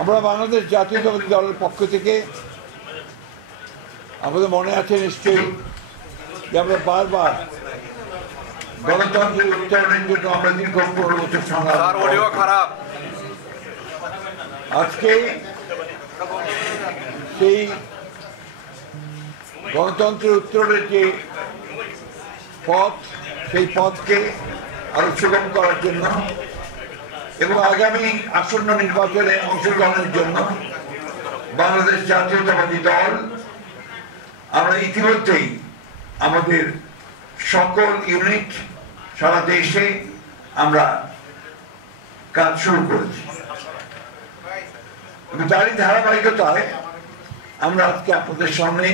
আমরা বাংলাদেশ জাতীয়তাবাদী দলের পক্ষ থেকে আমাদের মনে আছে নিশ্চয়ই যে আমরা বারবার গণতন্ত্রের উত্তরণের জন্য আমরা দীর্ঘ 15 বছর সংগ্রাম। আজকে সেই গণতন্ত্রের উত্তরণের যে পথ, সেই পথকে আরো সুগম করার জন্য এবং আগামী আসন্ন নির্বাচনে অংশগ্রহণের জন্য বাংলাদেশ জাতীয়তাবাদী দল আমরা ইতিমধ্যেই আমাদের সকল ইউনিট সারা দেশে আমরা কাজ শুরু করেছি। তারই ধারাবাহিকতায় আমরা আজকে আপনাদের সামনে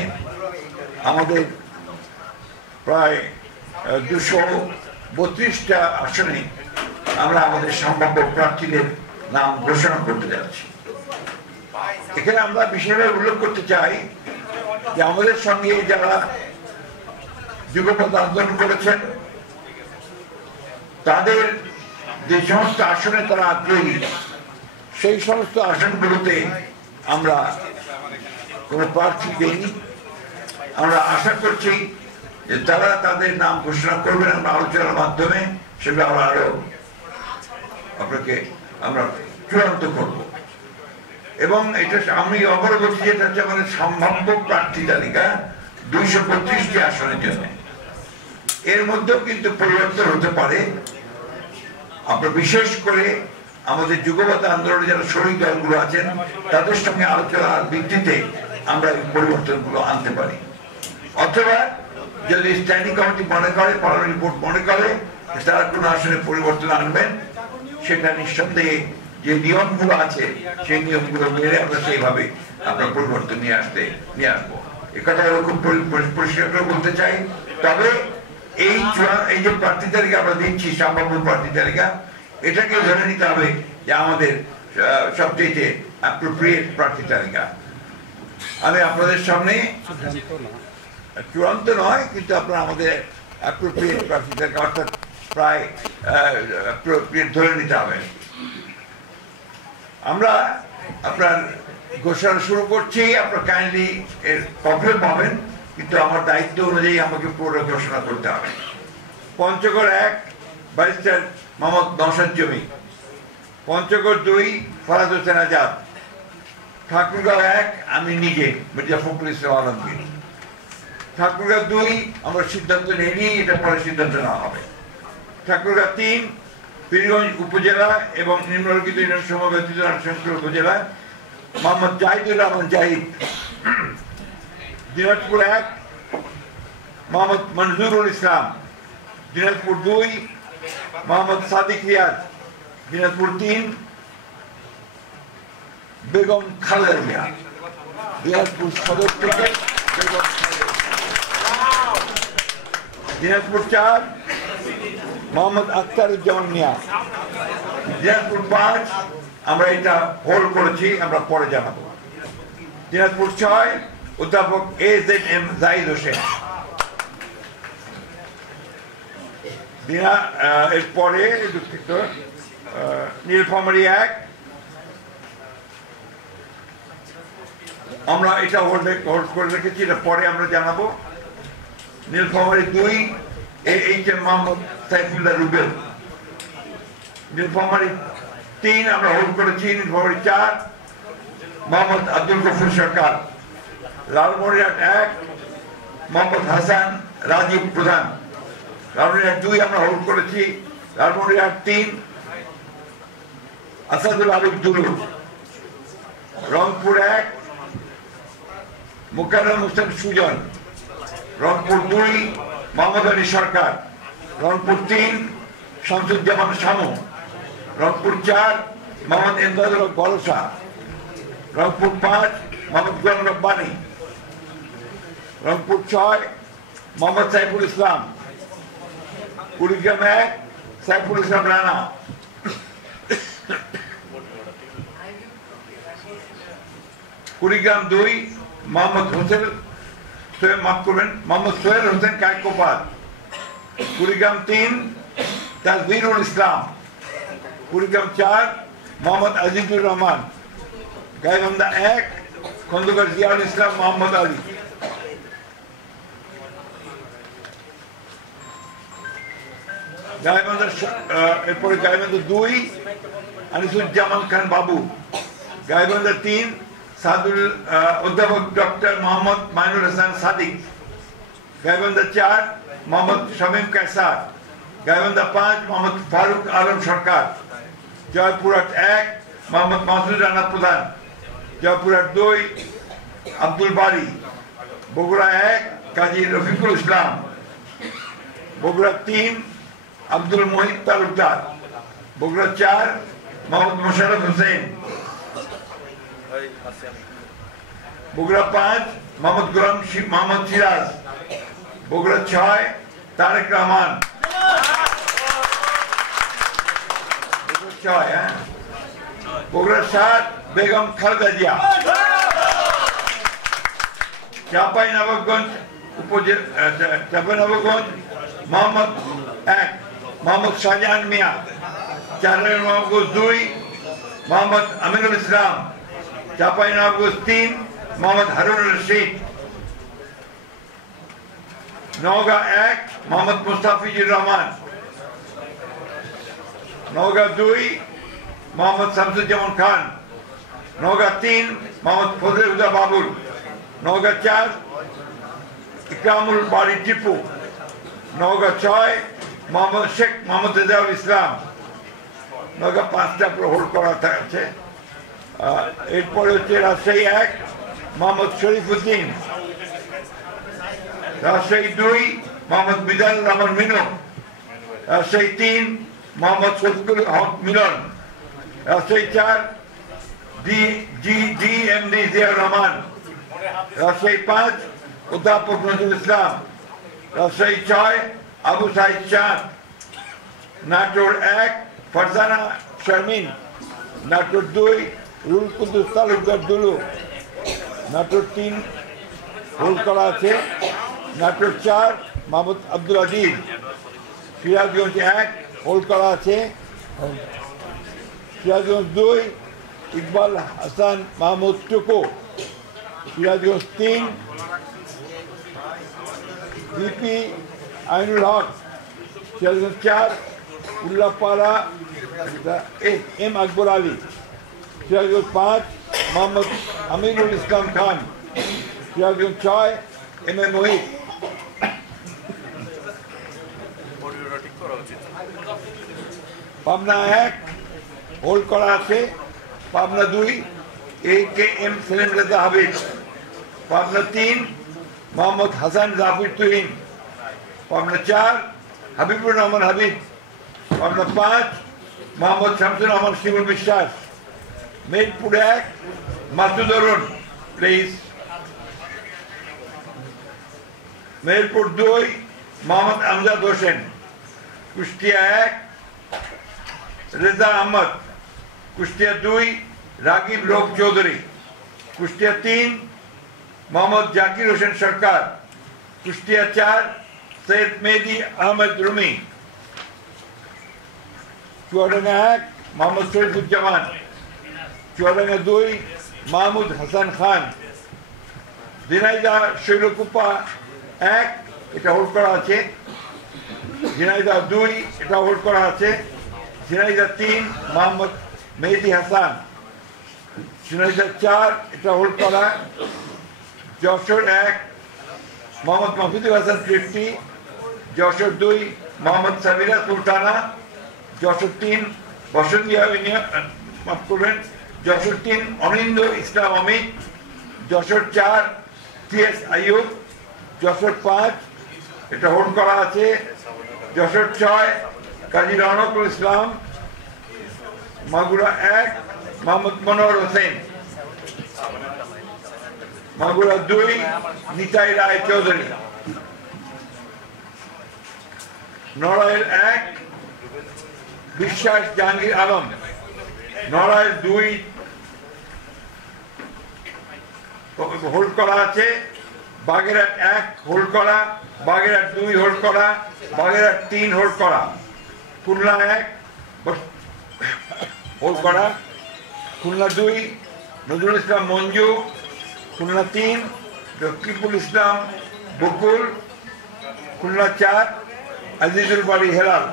আমাদের প্রায় 232টা আসনে আমরা আমাদের সম্ভাব্য প্রার্থীদের নাম ঘোষণা করতে যাচ্ছি। এখানে আমরা বিশেষভাবে উল্লেখ করতে চাই যে আমাদের সঙ্গে যারা যুগপৎ আন্দোলন করেছেন তাদের যে সমস্ত আসনে তারা আগ্রহী, সেই সমস্ত আসনগুলোতে আমরা কোনো প্রার্থী দেইনি। আমরা আশা করছি যে তারা তাদের নাম ঘোষণা করবেন, আমরা আলোচনার মাধ্যমে সেটা আমরা আরো আপনাকে আমরা চূড়ান্ত করব। এবং এটা আমি অবগত বলছি যে এটা হচ্ছে আমাদের সম্ভাব্য প্রার্থী তালিকা 225টি আসনের জন্য। এর মধ্যেও কিন্তু পরিবর্তন হতে পারে। আমরা বিশেষ করে আমাদের যুগপৎ আন্দোলনে যারা শরিক দলগুলো আছেন তাদের সঙ্গে আলোচনার ভিত্তিতে আমরা এই পরিবর্তনগুলো আনতে পারি। অথবা যদি স্ট্যান্ডিং কমিটি মনে করে, পার্লামেন্ট বোর্ড মনে করে তারা কোনো আসনে পরিবর্তন আনবেন, সেটা নিঃসন্দেহে যে নিয়মগুলো আছে সেই নিয়মগুলো মেনে আমরা সেইভাবে আমরা পরিবর্তন নিয়ে আসবো। এ কথা খুব পরিষ্কার করে বলতে চাই। তবে এই যে প্রার্থী তালিকা আমরা দিচ্ছি, সম্ভাব্য প্রার্থী তালিকা, এটাকে ধরে নিতে হবে যে আমাদের সবচেয়ে অ্যাপ্রোপ্রিয়েট প্রার্থী তালিকা। আমি আপনাদের সামনে চূড়ান্ত নয়, কিন্তু আপনারা আমাদের অ্যাপ্রোপ্রিয়েট প্রার্থী তালিকা অর্থাৎ প্রায় অ্যাপ্রোপ্রিয়েট ধরে নিতে হবে। আমরা আপনার ঘোষণা শুরু করছি। আপনার কাইন্ডলি এর কপিও পাবেন, কিন্তু আমার দায়িত্ব অনুযায়ী আমাকে পুরো ঘোষণা করতে হবে। পঞ্চগড় 1 ব্যারিস্টার মোহাম্মদ নওশাদ জমি, পঞ্চগড় 2 ফরাদ হোসেন আজাদ, ঠাকুরগাঁও 1 আমি নিজে মির্জা ফখরুল ইসলাম আলমগীর। ঠাকুরগাঁও 2 আমরা সিদ্ধান্ত নিইনি, এটা পরে সিদ্ধান্ত নেওয়া হবে। ঠাকুরগাঁও 3 পীরগঞ্জ উপজেলা এবং নিম্নলিখিত ইউনিয়ন সমূহ ব্যতীত সংশ্লিষ্ট উপজেলা মোহাম্মদ জাহিদুর রহমান জাহিদ। দিনাজপুর 1 মোহাম্মদ মনজুরুল ইসলাম, দিনাজপুর 2 মোহাম্মদ সাদিক রিয়াজ, দিনাজপুর 3 বেগম খালেদা জিয়া, দিনাজপুর সদর থেকে বেগম খালেদা, দিনাজপুর 4 মোহাম্মদ আখতারুজ্জামান মিয়া, দিনাজপুর 5 আমরা এটা হোল্ড করেছি, আমরা পরে জানাবো। দিনাজপুর 6 অধ্যাপক AZM জাহিদ হোসেন। এরপরে দুঃখিত নীলফামারী 1 আমরা এটা হোল্ড করে রেখেছি, এটা পরে আমরা জানাবো। নীলফামারী 2 AHM মোহাম্মদ সাইফুল্লাহ রুবেল। নীলফামারী 3 আমরা হোল্ড করেছি। নীলফামারী 4 মোহাম্মদ আব্দুল গফুর সরকার। লালমনিরহাট 1 মোহাম্মদ হাসান রাজীব প্রধান। লালমনিরহাট 2 আমরা হোল্ড করেছি। লালমনিরহাট 3 আসাদুল আরিফ দুলু। রংপুর 1 মুকাররম হোসেন সুজন। রংপুর 2 মোহাম্মদ আলী সরকার। রংপুর 3 শামসুজ্জামান শামু। রংপুর 4 মোহাম্মদ এমদাদুল হক বলসা। রংপুর 5 মোহাম্মদ গোলাম রব্বানী। রংপুর 6 মোহাম্মদ সাইফুল ইসলাম। কুড়িগ্রাম 1 সাইফুল ইসলাম রানা। কুড়িগ্রাম 2 মোহাম্মদ হোসেন মোহাম্মদ সোহেল হোসেন কায়কোপাত। কুড়িগ্রাম 3 তাজবিরুল ইসলাম। কুড়িগ্রাম 4 মোহাম্মদ আজিজুর রহমান। গাইবান্ধা 1 খন্দকার জিয়াউল ইসলাম মোহাম্মদ আলী। গাইবান্ধা এরপরে গাইবান্ধা 2 আনিসুজ্জামান খান বাবু। গাইবান্ধা 3 সাদুল অধ্যাপক ডক্টর মোহাম্মদ মাইনুল হাসান সাদিক। গাইবান্ধা 4 মোহাম্মদ শামীম কায়সার। গাইবান্ধা 5 মোহাম্মদ ফারুক আলম সরকার। জয়পুরহাট 1 মোহাম্মদ মাসুদ রানা প্রধান। জয়পুরহাট 2 আব্দুল বারি। বগুড়া 1 কাজী রফিকুল ইসলাম। বগুড়া 3 আব্দুল মহিদ তালুকদার। বগুড়া 4 মোহাম্মদ মোশাররফ হোসেন। বগুড়া 5 মোহাম্মদ গোলাম মোহাম্মদ সিরাজ। বগুড়া 6 তারেক রহমান। বগুড়া 7 বেগম খালেদা জিয়া। চাঁপাইনবাবগঞ্জ চাঁপাইনবাবগঞ্জ মোহাম্মদ 1 মোহাম্মদ শাহজাহান মিয়া। চাঁপাইনবাবগঞ্জ 2 মোহাম্মদ আমিনুল ইসলাম। চাঁপাইনবাবগঞ্জ 3 মোহাম্মদ হারুনুর রশিদ। নওগাঁ 1 মোহাম্মদ মুস্তাফিজুর রহমান। নওগাঁ 2 মোহাম্মদ শামসুজ্জামান খান। নওগাঁ 3 মোহাম্মদ ফজলে হুদা বাবুল। নওগাঁ 4 ইকরামুল বারী টিপু। নওগাঁ 6 মোহাম্মদ শেখ মোহাম্মদ রেজাউল ইসলাম। নওগাঁ 5টা হোল্ড করা আছে। এরপরে হচ্ছে রাজশাহী 1 মোহাম্মদ শরীফুদ্দিন। রাজশাহী 2 মোহাম্মদ মিজানুর রহমান মিনু। রাজশাহী 3 মোহাম্মদ শফিকুল হক মিলন। রাজশাহী 4 DMD জিয়াউর রহমান। রাজশাহী 5 অধ্যাপক নজরুল ইসলাম। রাজশাহী 6 আবু সাইদ চাঁদ। নাটোর 1 ফারজানা শারমিন। নাটোর 2 রুল কুদ্দুস তালুকদার দুলু। নাটোর 3 হোল্ড করা আছে। নাটোর 4 মাহমুদ আব্দুল আজিজ। সিরাজগঞ্জ 1 হোল্ড করা আছে। সিরাজগঞ্জ 2 ইকবাল হাসান মাহমুদ টুকু। Sirajganj 3 BP Ainul Haque. Sirajganj 4 Ullapara M Akbar Ali. Sirajganj 5 Mohammad Amirul Islam Khan. Sirajganj 6 M A Mohit. Pabna 1 hold করা আছে। Pabna 2 AKM Selim Reza Habib. Pabna 3 Mohammad Hasan Zafar Tuhin. Pabna 4 Habibur Rahman Habib. Pabna 5 Mohammad Shamsur Rahman Shimul Biswas. Meherpur 1 Masud Arun please. Meherpur 2 Mohammad Amjad Hossain. Kushtia 1 Reza Ahmad. Kushtia 2 Ragib লোক চৌধুরী। কুষ্টিয়া 3 মোহাম্মদ জাকির হোসেন সরকার। কুষ্টিয়া 4 সৈয়দ মেহেদি আহমেদ রুমি। চুয়াডাঙ্গা 1 মোহাম্মদ শরীফুজ্জামান। চুয়াডাঙ্গা 2 মাহমুদ হাসান খান। ঝিনাইদহ শৈলকুপা 1 এটা হোল্ড করা আছে। ঝিনাইদহ 2 এটা হোল্ড করা আছে। ঝিনাইদহ 3 মোহাম্মদ মেহেদি হাসান। ঝিনাইদহ 4 এটা হোল্ড করা। যশোর 1 মোহাম্মদ মাহফুজুল হাসান তৃপ্তি। যশোর 2 মোহাম্মদ সাবিরা সুলতানা। যশোর 3 বসন্তিয়া মাফ করবেন। যশোর 3 অনিন্দ ইসলাম অমিত। যশোর 4 TS আইয়ুব। যশোর 5 এটা হোল্ড করা আছে। যশোর 6 কাজী রওনকুল ইসলাম। মাগুরা 1 মোহাম্মদ মনোহর হোসেন। মাগুরা 2 নিতাই রায় চৌধুরী। নড়াইল 1 বিশ্বাস জাহাঙ্গীর আলম। নড়াইল 2 হোল্ড করা আছে। বাগেরহাট 1 হোল্ড করা। বাগেরহাট 2 হোল্ড করা। বাগেরহাট 3 হোল্ড করা। খুলনা 1 হোল্ড করা। খুলনা 2 নজরুল ইসলাম মঞ্জু, খুলনা 3 রকিবুল ইসলাম বকুল, খুলনা 4 আজিজুল বাড়ি হেলাল।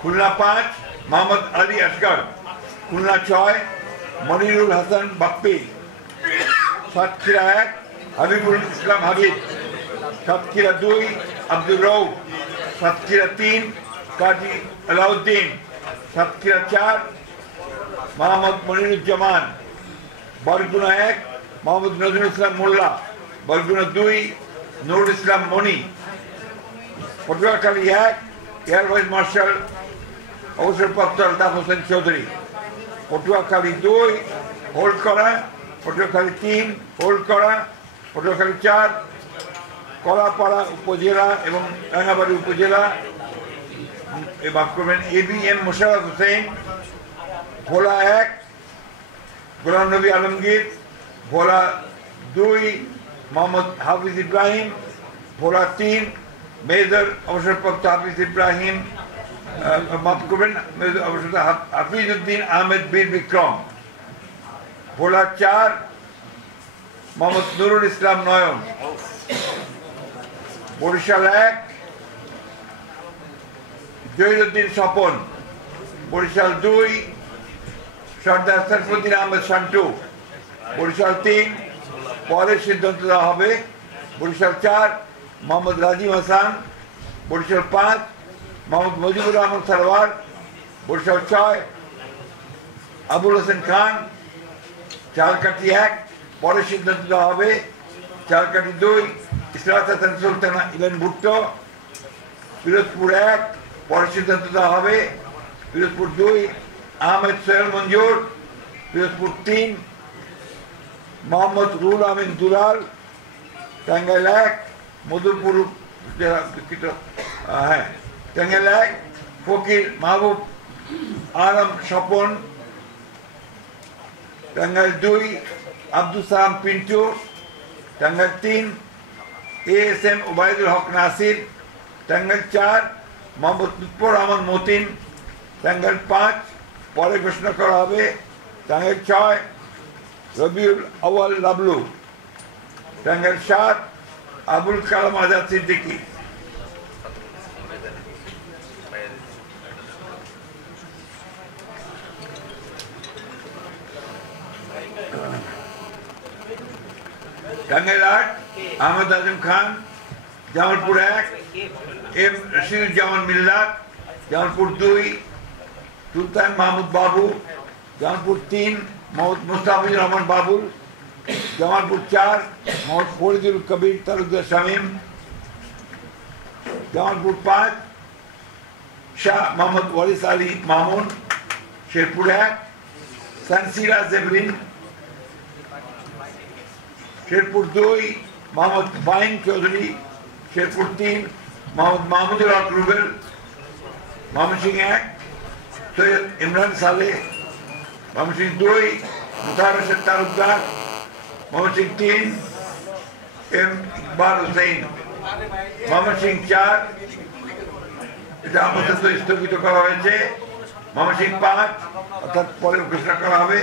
খুলনা 5 মোহাম্মদ আলী আসগর, খুলনা 6 মনিরুল হাসান বাপ্পি, সাতক্ষীরা 1 হাবিবুল ইসলাম হাবিব, সাতক্ষীরা 2 আব্দুর রউফ, সাতক্ষীরা 3 কাজী আলাউদ্দিন, সাতক্ষীরা 4 মোহাম্মদ মনিরুজ্জামান, বরগুনা 1 মোহাম্মদ নজরুল ইসলাম মোল্লা, বরগুনা 2 নুরুল ইসলাম মনি, পটুয়াখালী 1 এয়ার ভাইস মার্শাল অবসরপ্রাপ্ত আলতাফ হোসেন চৌধুরী, পটুয়াখালী 2 হোল্ড করা, পটুয়াখালী 3 হোল্ড করা, পটুয়াখালী 4 কলাপাড়া উপজেলা এবং রাঙ্গাবাড়ি উপজেলা বাদ করবেন ABM মোশাররফ হোসেন, ভোলা 1 গোলাম নবী আলমগীর, ভোলা 2 মোহাম্মদ হাফিজ ইব্রাহিম, ভোলা 3 মেজর অবসরপ্রাপ্ত হাফিজ ইব্রাহিম মাফ করবেন হাফিজ উদ্দিন আহমেদ বীর বিক্রম, ভোলা 4 মোহাম্মদ নুরুল ইসলাম নয়ন, বরিশাল 1 জহিরুদ্দিন স্বপন, বরিশাল 2 সর্দার সরফুদ্দিন আহমেদ শান্টু, বরিশাল 3 পরে সিদ্ধান্ত দেওয়া হবে, বরিশাল 4 মোহাম্মদ রাজিম হাসান, বরিশাল 5 মোহাম্মদ মুজিবুর রহমান সারওয়ার, বরিশাল 6 আবুল হোসেন খান, চালকাঠি 1 পরে সিদ্ধান্ত দেওয়া হবে, চালকাঠি 2 ইসরাত হাসান সুলতানা ইলেন ভুট্টো, পিরোজপুর 1 পরে সিদ্ধান্ত দেওয়া হবে, পিরোজপুর 2 আহমেদ সোহেল মঞ্জুর, পিরোজপুর 3 মোহাম্মদ রুহুল আমিন দুলাল, টাঙ্গাইল 1 মধুপুর টাঙ্গাইল 1 ফকির মাহবুব আলম স্বপন, টাঙ্গাইল 2 আব্দুল সালাম পিন্টু, টাঙ্গাইল 3 ASM ওবায়দুল হক নাসির, টাঙ্গাইল 4 মোহাম্মদ লুৎফর রহমান মতিন, টাঙ্গাইল 5 পরে ঘোষণা করা হবে, টাঙ্গাইল 6 রবিউল আউয়াল লাবলু, টাঙ্গাইল 7 আবুল কালাম আজাদ সিদ্দিকী, টাঙ্গাইল 8 আহমদ আজম খান, জামালপুর 1 M রশিদুজ্জামান মিল্লাত, জামালপুর 2 সুলতান মাহমুদ বাবু, জামালপুর 3 মোহাম্মদ মুস্তাফিজুর রহমান বাবুল, জামালপুর 4 মোহাম্মদ ফরিদুল কবির তালুকদার শামীম, জামালপুর 5 শাহ মোহাম্মদ ওয়ারিস আলী মামুন, শেরপুর 1 সানসিরা জেবরিন, শেরপুর 2 মোহাম্মদ ফাহিম চৌধুরী, শেরপুর 3 মোহাম্মদ মাহমুদুল হক রুবেল, ময়মনসিংহ 1 সৈয়দ ইমরান সালেহ, ময়মনসিংহ 2 মুতাহার হোসেন তালুকদার, ময়মনসিংহ 3 M ইকবাল হোসেন, ময়মনসিংহ 4 এটা আমাদের তো স্থগিত করা হয়েছে, ময়মনসিংহ 5 অর্থাৎ পরে ঘোষণা করা হবে,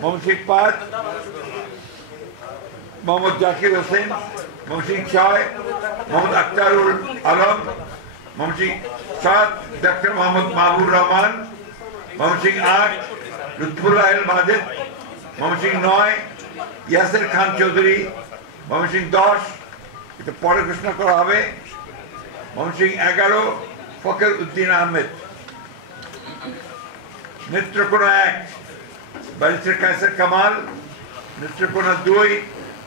ময়মনসিংহ 5 মোহাম্মদ জাকির হোসেন, ময়মনসিংহ 6 মোহাম্মদ আক্তারুল আলম, ময়মনসিংহ 7 ডাক্তার মোহাম্মদ মাহবুর রহমান, ময়মনসিংহ 8 লুৎফুল্লাহ আল মাজেদ, ময়মনসিংহ 9 ইয়াসের খান চৌধুরী, ময়মনসিংহ 10 এটা পরে ঘোষণা করা হবে, ময়মনসিংহ 11 ফখর উদ্দিন আহমেদ, নেত্রকোনা 1 ব্যারিস্টার কায়সার কামাল, নেত্রকোনা 2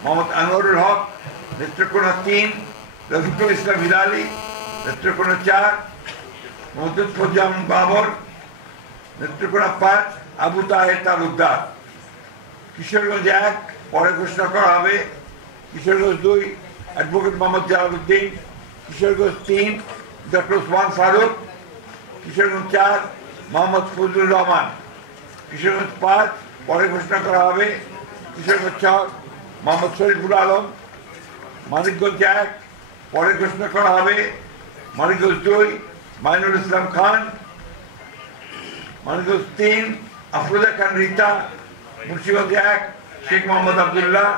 মোহাম্মদ আনোয়ারুল হক, নেত্রকোনা 3 রফিকুল ইসলাম হিলালি, নেত্রকোনা 4 মোহাম্মদ লুৎফুজ্জামান বাবর, নেত্রকোনা 5 আবু তাহের তালুকদার, কিশোরগঞ্জ 1 পরে ঘোষণা করা হবে, কিশোরগঞ্জ 2 অ্যাডভোকেট মোহাম্মদ জালালউদ্দিন, কিশোরগঞ্জ 3 ডক্টর ওসমান ফারুক, কিশোরগঞ্জ 4 মোহাম্মদ ফজলুর রহমান, কিশোরগঞ্জ 5 পরে ঘোষণা করা হবে, কিশোরগঞ্জ 6 মোহাম্মদ শরীফুল আলম, মানিকগঞ্জ 1 পরে ঘোষণা করা হবে, মানিকগঞ্জ 2 মাইনুল ইসলাম খান, মানিকগঞ্জ 3 আফরোজা খান রিতা, মুন্সিগঞ্জ 1 শেখ মোহাম্মদ আবদুল্লাহ,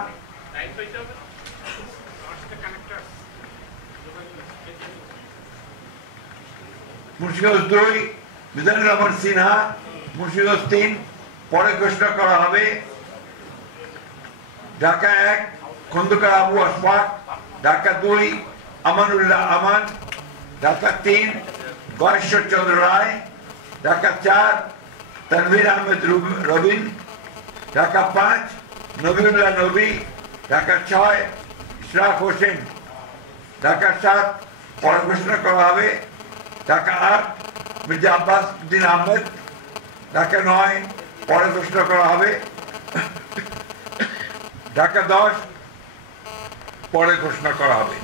মুন্সিগঞ্জ 2 মিজানুর রহমান সিনহা, মুন্সিগঞ্জ 3 পরে ঘোষণা করা হবে, ঢাকা 1 খন্দকার আবু আশফাক, ঢাকা 2 আমানুল্লাহ আমান, ঢাকা 3 গয়েশ্বর চন্দ্র রায়, ঢাকা 4 তানভীর আহমেদ রবিন, ঢাকা 5 নবীউল্লাহ নবী, ঢাকা 6 ইশরাক হোসেন, ঢাকা 7 পরে ঘোষণা করা হবে, ঢাকা 8 মির্জা আব্বাস উদ্দিন আহমেদ, ঢাকা 9 পরে ঘোষণা করা হবে, ঢাকা 10 পরে ঘোষণা করা হবে।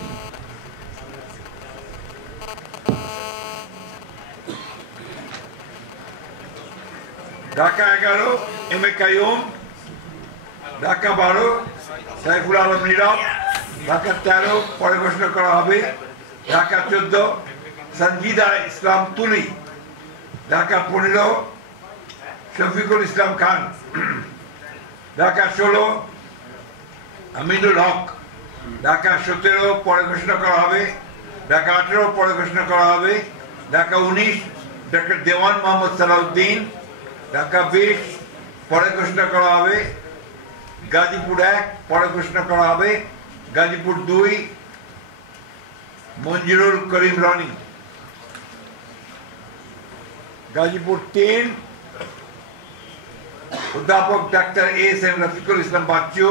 ঢাকা 11 এম এ কাইয়ুম, ঢাকা 12 সাইফুল আলম নীরব, ঢাকা 13 পরে ঘোষণা করা হবে, ঢাকা 14 সঞ্জিদা ইসলাম তুলি, ঢাকা 15 শফিকুল ইসলাম খান, ঢাকা 16 আমিনুল হক, ঢাকা 17 পরে ঘোষণা করা হবে, ঢাকা 18 পরে ঘোষণা করা হবে, ঢাকা 19 ডক্টর দেওয়ান মোহাম্মদ সালাউদ্দিন, ঢাকা 20 পরে ঘোষণা করা হবে, গাজীপুর 1 পরে ঘোষণা করা হবে, গাজীপুর 2 মঞ্জুরুল করিম রনি, গাজীপুর 3 অধ্যাপক doctor S M Rafiqul Islam Bachchu,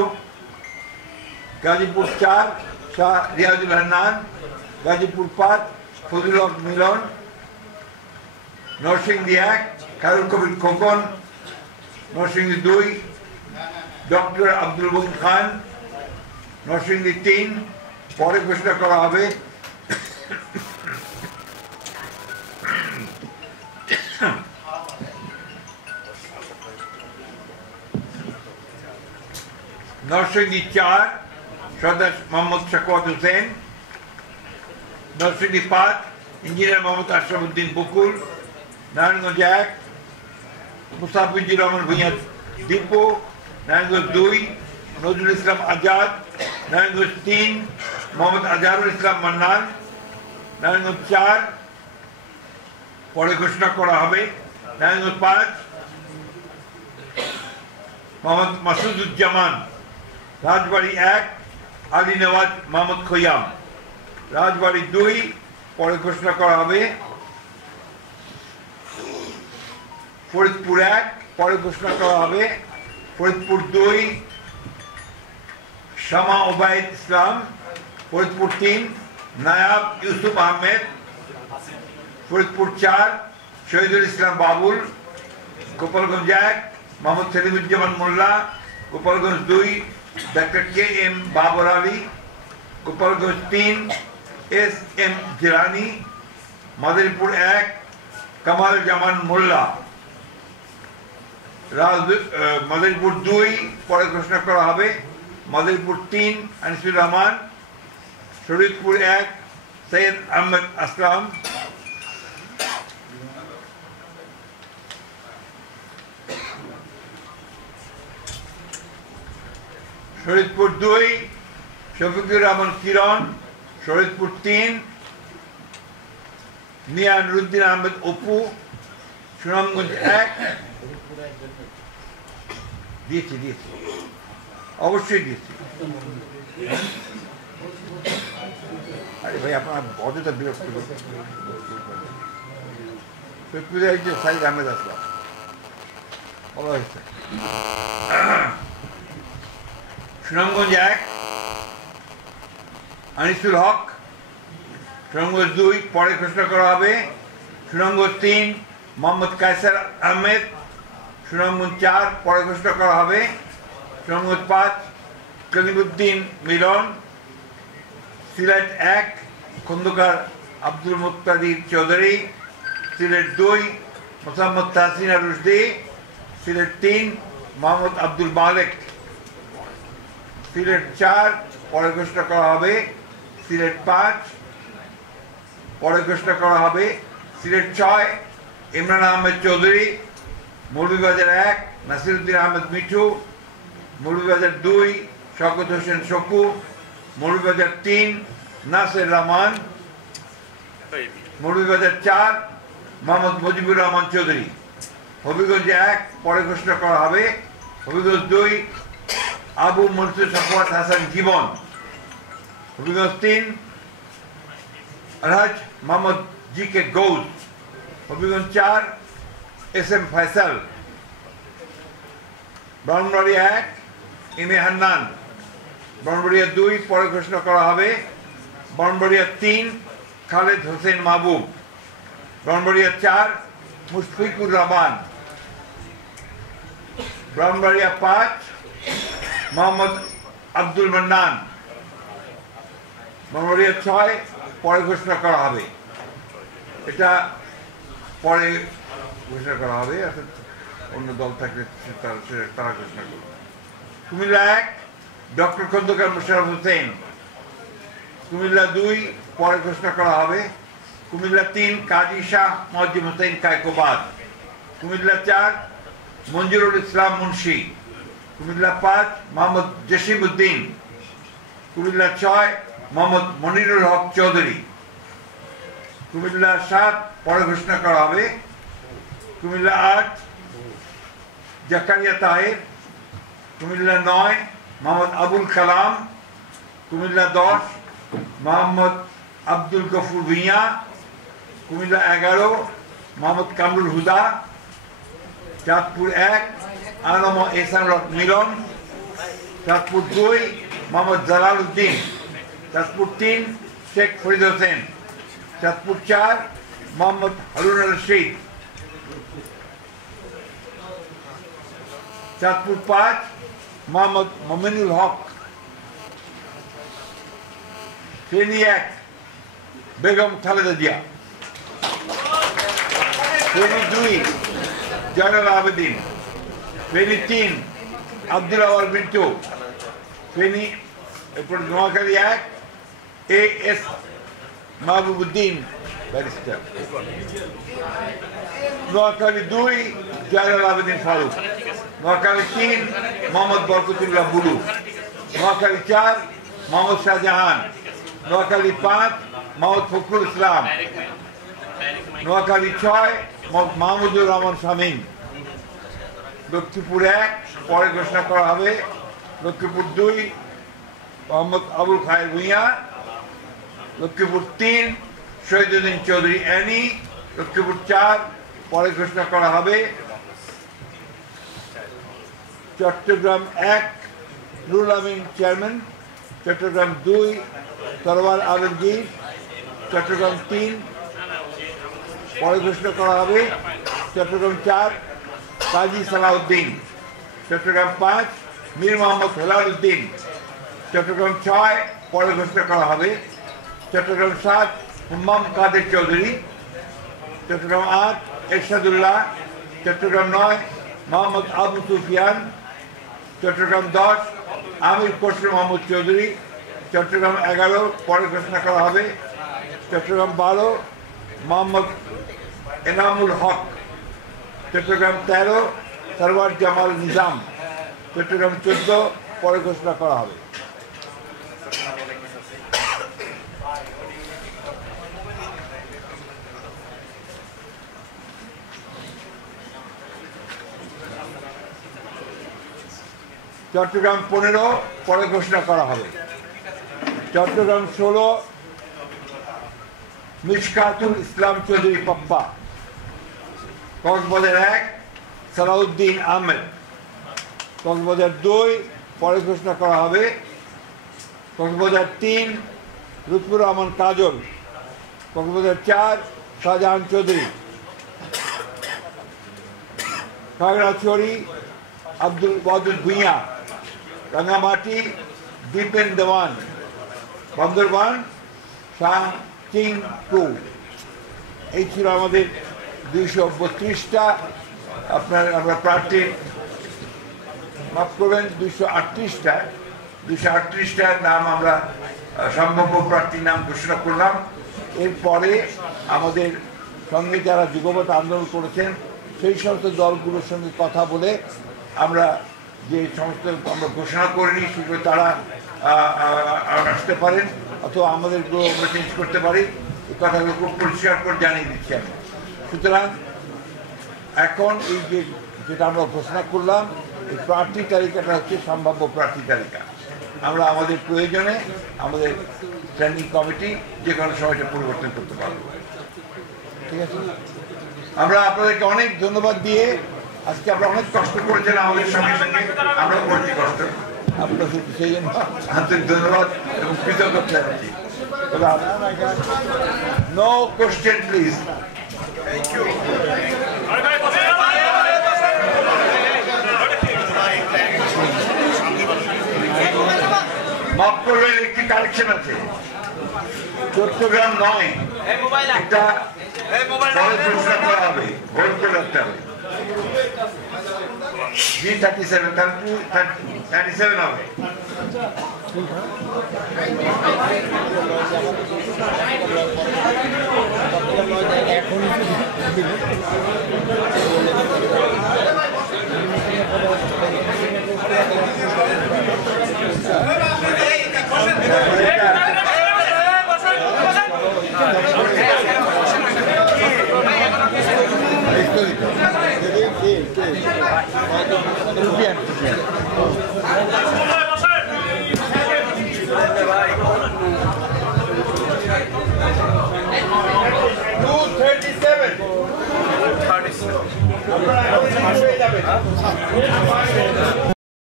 Gazipur 4 Shah Riazul Hannan, Gazipur 5 Fazlul হক মিলন, নরসিংদী 1 খায়রুল কবির খোকন, নরসিংদী 2 ডক্টর আব্দুল মঈন খান, নরসিংদী 3 পরে ঘোষণা করা হবে, নরসিংদী 4 সর্দার মোহাম্মদ শাকওয়াত হোসেন, নরসিংদী 5 ইঞ্জিনিয়ার মোহাম্মদ আশরাফুদ্দিন বকুল, নারায়ণগঞ্জ 1 মুসাফিজুর রহমান ভূঁইয়া দীপু, নারায়ণগঞ্জ 2 নজরুল ইসলাম আজাদ, নারায়ণগঞ্জ 3 মোহাম্মদ আজহারুল ইসলাম মান্নান, নারায়ণগঞ্জ 4 পরে ঘোষণা করা হবে, নারায়ণগঞ্জ 5 মোহাম্মদ মাসুদুজ্জামান, রাজবাড়ী 1 আলী নওয়াজ মোহাম্মদ খৈয়াম, রাজবাড়ী 2 পরে ঘোষণা করা হবে, ফরিদপুর 1 পরে ঘোষণা করা হবে, Faridpur 2 Shama Obaid Islam, Faridpur 3 Nayab Yusuf Ahmed, Faridpur 4 Shahidul Islam Babul, Gopalganj 1 Mohammad Selimuzzaman Molla, Gopalganj 2 doctor K M Babar Ali, Gopalganj 3 S M Jilani, Madaripur 1 Kamal Zaman Molla, Madaripur 2 পরে ঘোষণা করা হবে, মাদারীপুর 3 আনিসুর রহমান, শরীয়তপুর 1 সৈয়দ আহমেদ আসলাম, শরীয়তপুর 2 শফিকুর রহমান কিরণ, শরীয়তপুর 3 মিয়া নুরুদ্দিন আহমেদ অপু, সুনামগঞ্জ 1 দিয়েছি অবশ্যই দিয়েছি। আরে ভাই আপনার অযথা বিরক্ত করছেন। সাইদ আহমেদ আসলাম বলা হয়েছে। সুনামগঞ্জ 1 আনিসুল হক, সুনামগঞ্জ 2 পরে ঘোষণা করা হবে, সুনামগঞ্জ 3 মোহাম্মদ কায়সার আহমেদ, সুনামগঞ্জ 4 পরে ঘোষণা করা হবে, সুনামগঞ্জ 5 কলিমুদ্দিন মিলন, সিলেট 1 খন্দকার আব্দুল মুক্তাদির চৌধুরী, সিলেট 2 মোহাম্মদ তাহসিনা রুশদি, সিলেট 3 মোহাম্মদ আব্দুল মালিক, সিলেট 4 পরে ঘোষণা করা হবে সিলেট 5 পরে ঘোষণা করা হবে সিলেট 6 ইমরান আহমেদ চৌধুরী, মৌলভীবাজার 1 নাসিরউদ্দিন আহমেদ মিঠু, মৌলভীবাজার 2 শওকত হোসেন শকু, মৌলভীবাজার 3 নাসির রহমান, মৌলভীবাজার 4 মোহাম্মদ মুজিবুর রহমান চৌধুরী, হবিগঞ্জ 1 পরে ঘোষণা করা হবে Habiganj 2 Abu Mansur Safwat Hasan Jibon, Habiganj 3 Alhaj Mohammad G K Gaus, Habiganj 4 S M Faisal, Brahmanbaria 1 M A Hannan, Brahmanbaria 2 পরে ঘোষণা করা হবে ব্রাহ্মণবাড়িয়া 3 খালেদ হোসেন মাহবুব, ব্রাহ্মণবাড়িয়া 4 মুশফিকুর রহমান, ব্রাহ্মণবাড়িয়া 5 মোহাম্মদ আব্দুল মান্নান, ব্রাহ্মণবাড়িয়া 6 পরে ঘোষণা করা হবে, এটা পরে ঘোষণা করা হবে, অন্য দল থাকলে তারা ঘোষণা করবে। কুমিল্লা 1 ডক্টর খন্দকার মোশাররফ হোসেন, কুমিল্লা 2 পরে ঘোষণা করা হবে, কুমিল্লা 3 কাজী শাহ মজিদ হোসেন কায়কোবাদ, কুমিল্লা 4 মঞ্জুরুল ইসলাম মুন্সি, কুমিল্লা 5 মোহাম্মদ জসিম উদ্দিন, কুমিল্লা 6 মোহাম্মদ মনিরুল হক চৌধুরী, কুমিল্লা 7 পরে ঘোষণা করা হবে, কুমিল্লা 8 জাকারিয়া তাহের, কুমিল্লা 9 মোহাম্মদ আবুল কালাম, কুমিল্লা 10 মোহাম্মদ আব্দুল গফুর ভুঁইয়া, কুমিল্লা 11 মোহাম্মদ কামরুল হুদা, চাঁদপুর 1 আলম এহসান মিলন, চাঁদপুর 2 মোহাম্মদ জালাল উদ্দিন, চাঁদপুর 3 শেখ ফরিদ হোসেন, চাঁদপুর 4 মোহাম্মদ হারুন রশিদ, চাঁদপুর 5 মোহাম্মদ মমিনুল হক, ফেনী 1 বেগম খালেদা জিয়া, ফেনী 2 জয়নাল আবেদিন, ফেনী 3 আব্দুল আওয়াল বিন্টু, ফেনী এরপর Noakhali 1 A S Mahbubuddin barrister, Noakhali 2 Joynal Abedin Faruk, Noakhali 3 Mohammad Barkatullah Bulu, Noakhali 4 Mohammad Shahjahan, Noakhali 5 Mohammad Fakhrul Islam, Noakhali 6 Mahmudur Rahman Shamim, Lakshmipur 1 পরে ঘোষণা করা হবে, লক্ষ্মীপুর 2 মোহাম্মদ আবুল খায়ের ভুঁইয়া, লক্ষ্মীপুর 3 শহীদুদ্দিন চৌধুরী অ্যানি, লক্ষ্মীপুর 4 পরে ঘোষণা করা হবে, চট্টগ্রাম 1 নুরুল আমিন চেয়ারম্যান, চট্টগ্রাম 2 সরওয়ার আলমগীর, চট্টগ্রাম 3 পরে ঘোষণা করা হবে, চট্টগ্রাম 4 কাজী সালাউদ্দিন, চট্টগ্রাম 5 মীর মোহাম্মদ হেলাল উদ্দিন, চট্টগ্রাম 6 পরে ঘোষণা করা হবে, চট্টগ্রাম 7 হুম্মাম কাদের চৌধুরী, চট্টগ্রাম 8 এরশাদুল্লাহ, চট্টগ্রাম 9 মোহাম্মদ আবু সুফিয়ান, চট্টগ্রাম 10 আমির খসরু মোহাম্মদ চৌধুরী, চট্টগ্রাম 11 পরে ঘোষণা করা হবে, চট্টগ্রাম 12 মোহাম্মদ এনামুল হক, চট্টগ্রাম 13 সরওয়ার জামাল নিজাম, চট্টগ্রাম 14 পরে ঘোষণা করা হবে। চট্টগ্রাম 15 পরে ঘোষণা করা হবে, চট্টগ্রাম 16 মিশকাতুল ইসলাম চৌধুরী পাপ্পা, কক্সবাজার 1 সালাউদ্দিন আহমেদ, কক্সবাজার 2 পরে ঘোষণা করা হবে, কক্সবাজার 3 লুৎফুর রহমান কাজল, কক্সবাজার 4 শাহজাহান চৌধুরী, খাগড়াছড়ি আব্দুল ওয়াদুদ ভুঁইয়া, রাঙ্গামাটি দীপেন দেওয়ান, বান্দরবান শাহ চিং টু। এই ছিল আমাদের 232টা আমরা প্রার্থী, মাফ করবেন 238টা 238টার নাম আমরা সম্ভাব্য প্রার্থীর নাম ঘোষণা করলাম। এরপরে আমাদের সঙ্গে যারা যুগপৎ আন্দোলন করেছেন সেই সমস্ত দলগুলোর সঙ্গে কথা বলে আমরা যে সমস্ত আমরা ঘোষণা করিনি সেগুলো তারা আসতে পারেন অথবা আমাদেরগুলো আমরা চেঞ্জ করতে পারি, এই কথাগুলো খুব পরিষ্কার করে জানিয়ে দিচ্ছি আমি। সুতরাং এখন এই যেটা আমরা ঘোষণা করলাম এই প্রার্থী তালিকাটা হচ্ছে সম্ভাব্য প্রার্থী তালিকা। আমরা আমাদের প্রয়োজনে আমাদের স্ট্যান্ডিং কমিটি যে কোনো সময়টা পরিবর্তন করতে পারবো। ঠিক আছে, আমরা আপনাদেরকে অনেক ধন্যবাদ দিয়ে আজকে আপনারা অনেক কষ্ট করেছেন আমাদের সঙ্গে সঙ্গে, আমরা করছি কষ্ট, আপনারা সেই জন্য আন্তরিক ধন্যবাদ এবং কৃতজ্ঞতা জানাচ্ছি। No question please. Thank you. মাফ করবেন, একটি কালেকশন আছে, চট্টগ্রাম নয়, এটা ঘোষণা করা হবে, ভোট করে রাখতে হবে। G37 37 হবে।